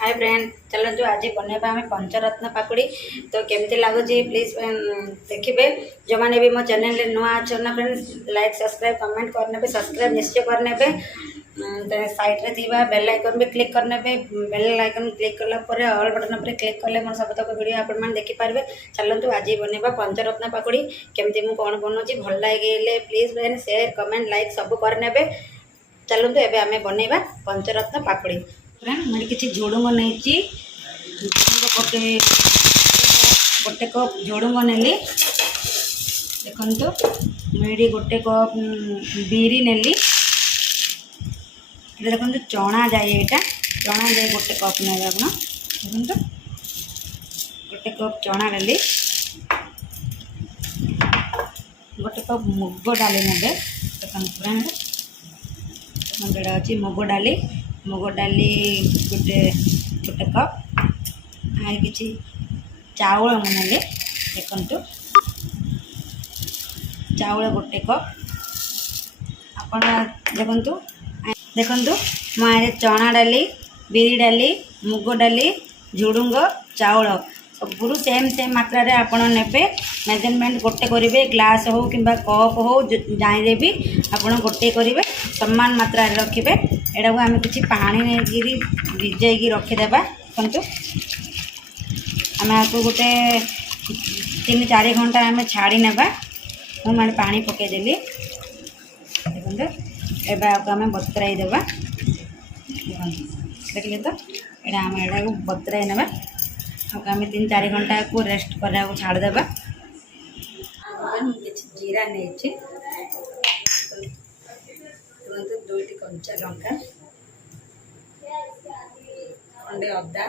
Hi friend, चलो जो आज बनवा आम पंचरत्न पाकुड़ी। तो केमती लगुच प्लीज देखिए। जो मैंने भी मो चैनल नुआ अच्छा ना फ्रेंड्स, लाइक सब्सक्राइब कमेंट करने सब्सक्राइब निश्चय करने साइड रे थी बेल आइकन भी क्लिक करने बेल आइकन क्लिक कलापर ऑल बटन पर क्लिक कले मोर सब तक वीडियो आपण देखिपारे। चलतु आज बनवा पंचरत्न पाकुड़ी। केमती मुझे कौन बनाऊँ भल लगे please friend share comment like सब करने। चलतु एवं आम बनवा पंचरत्न पाकुड़ी। फ्रेंड मुझे किसी झुड़ुंग नहीं पके गोटे कप झुड़ुंग नेली। देखु मुझे गोटे कप बिरी नेली। देखो चना जाए, यहाँ चना जाए गोटे कप ने आप देखो गोटे कप चना डाली, गोटे कप मुग डाली ने। देखो फ्रेंड जोड़ा अच्छी मुग डाली गोटे गोटे कप आ कि चाउल मुझे देखु चाउल गोटे कप आप देखु देखु मुझे चना डाली बिरी डाली मुग डाली झुड़ुंग चाउल सबू सेम सेम मात्रा रे आपण ने मेजरमेंट गोटे करेंगे। ग्लास हो कि कप हो जाए भी आपड़ गोटे करेंगे समान मात्रा रखिए। यहाँ को आम कि पानी नहीं भिजैक रखीदे। देखु आम आपको गोटे 3-4 घंटा आम छाड़ी ने मुझे पानी पकईदेली। देखो एवं आपको आम बतराई देवा। देखिए तो यहाँ आम यहाँ को बतराई ना आम 3-4 घंटा को रेस्ट करने को छाड़दे। जीरा नहीं 2टी कंचा लंका खंडे अदा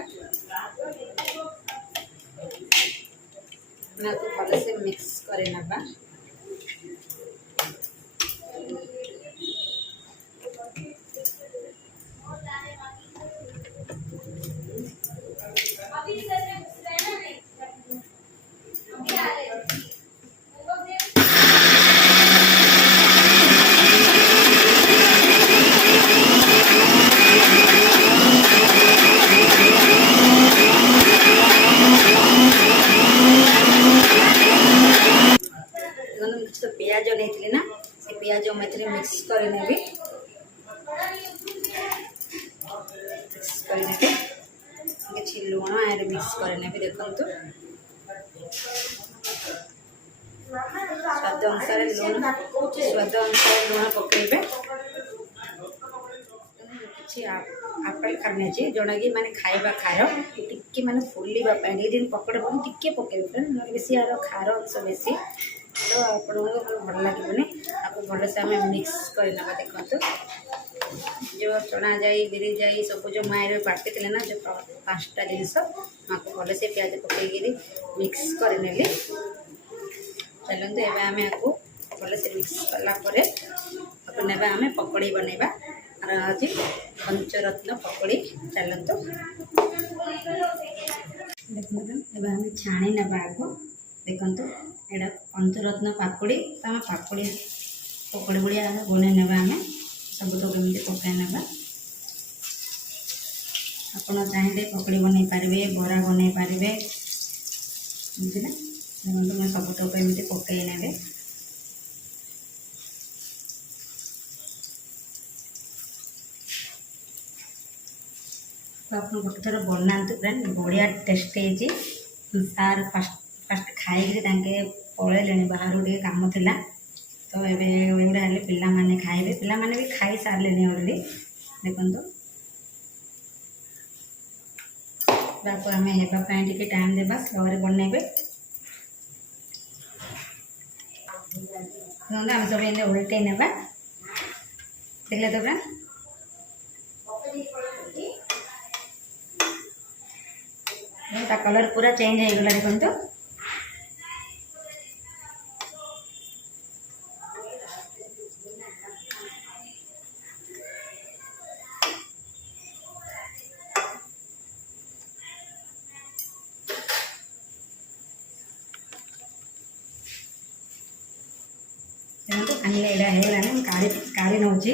भल से मिक्स करना। तो पियाज नहीं थी ना, से पियाज मैं मिक्स करने कि लुण आए मिक्स करने। देखु स्वाद अनुसार लुण पकड़े। कि आपेल खाने जोड़ा कि मैंने खाइबा खार टी मैंने फुलवाई दिन पकड़ टी पकड़े बेसी यार खार अंश बेसी तो आपको भल लगे। आपको भल से आम मिक्स करना। देखो जो चना जाई बिरी जाई सब जो मायर बाटी थे ना जो 5टा जिनस आपको भल से प्याज पकईकि मिक्स करने। चलते एवं आम आपको भल से मिक्स कलापर आपको ने आम पकड़ी बनवा आज पंचरत्न पकड़ी। चलतु देखो एवं आम छाणी ना आगो। देखु यहाँ पंचरत्न पाकुड़ी आम पाकुड़ी पकड़ी भाया बन ना आम सब तो कमी पकई ना। आपड़ चाहिए पकड़ी बन पारे बरा बन पारे बुझे मैं सब तो कमी पकई ने। तो आप गोटे थर बनातु फ्रेंड बढ़िया टेस्ट है। सार फास्ट खाई पलैले बाहर टे कम थी तो ये पिला माने खाइबे पिला माने भी खाई सारे अलरेडी। देखो आपको आम होगापी टाइम देवा स्लोरे बनइबे। आम सब ये उल्टे ना देखले तो फ्रेंड कलर पूरा चेंज हो गला। देखो तो काढ़ी नौची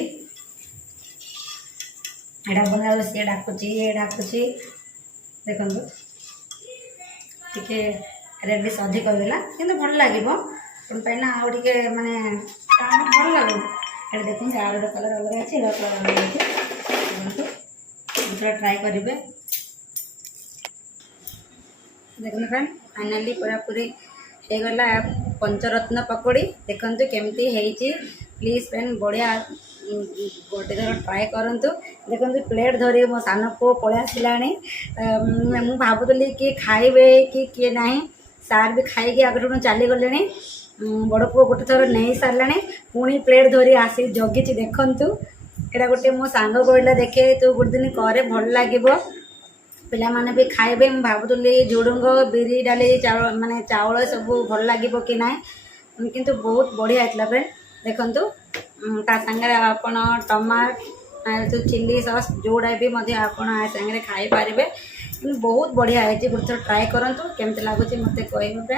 एडा बना सी डाकुची ये डाकुची देखो टिके रेडिश अधिक होगा कि भल लगे कहीं आउ टे मानने भल लगे ये देखो आर गोटे कलर अलग अच्छे कलर अलग अच्छे थोड़ा ट्राए करेंगे देखो फ्रेंड फाइनाली पूरा पूरी हो गला पंचरत्न पकोड़ी देखु केमती है प्लीज फ्रेंड बढ़िया गोटे थर ट्राए करूँ देखो प्लेट धरी मो सान पु पलि आसला मुझे भावुली किए खाइबे कि किए ना सार भी खाई आगे चली गले बड़ पु गोटे थर नहीं सारा पुणी प्लेट धरी आसी जगी देखु यहाँ गोटे मो सांग कहला देखे तू गोटे दिन करे भल लगे पिला माने भी खाइबे मुझे भावुली झुडुंग बिरी डाली चावल माने चावल सब भल लगे कि ना किंतु बहुत बढ़िया होता फ्रेंड देखु ता सागर आपण टमाट चिली सॉस जोड़ा भी सागर खाई पारे बहुत बढ़िया है गोटे थर ट्राए करूँ केमती लगुच मत कह फ्रेंड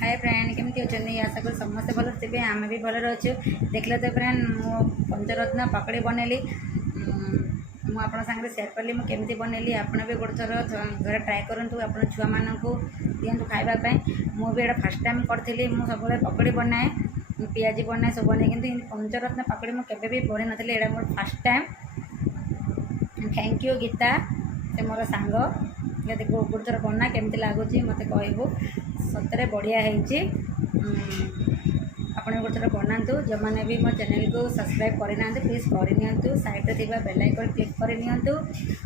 हाय फ्रेंड केमती अच्छे आशा करी समस्ते भल थे आम भी भल अच्छे देखले तो फ्रेंड मो पंचरत्न पकड़ी बनैली मुझे आप सेयार कली मुझे बनैली आपड़ भी गोटे थर घर ट्राए करूँ आप छुआ मानक दिंतु खावाई मुझे ये फास्ट टाइम करी मुझे सब पकड़ी बनाए पियाजी बनाए सब बनाए कि पंचरत्न पकड़ी मुझे भी बनी नी यहाँ मोर fast time thank you Geeta से मोर सांग यदि गोटे थर बना केमती लगुच मत कहबू सतरे बढ़िया है आप गोटे थर बनातु जो मैंने भी मो चैनल को सब्सक्राइब करना प्लीज करनी साइड थी बेल आइकन क्लिक करनी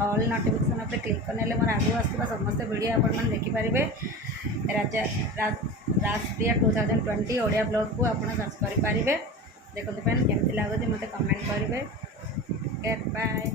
ऑल नोटिफिकेशन पर क्लिक करने मोर आगू आसवा समस्त वीडियो आप देखिपारे राजा राजप्रिया 2020 ओडिया ब्लॉग को आप सर्च करेंगे देखो फ्रेंड केमती लगुच मत कमेंट करेंगे बाय।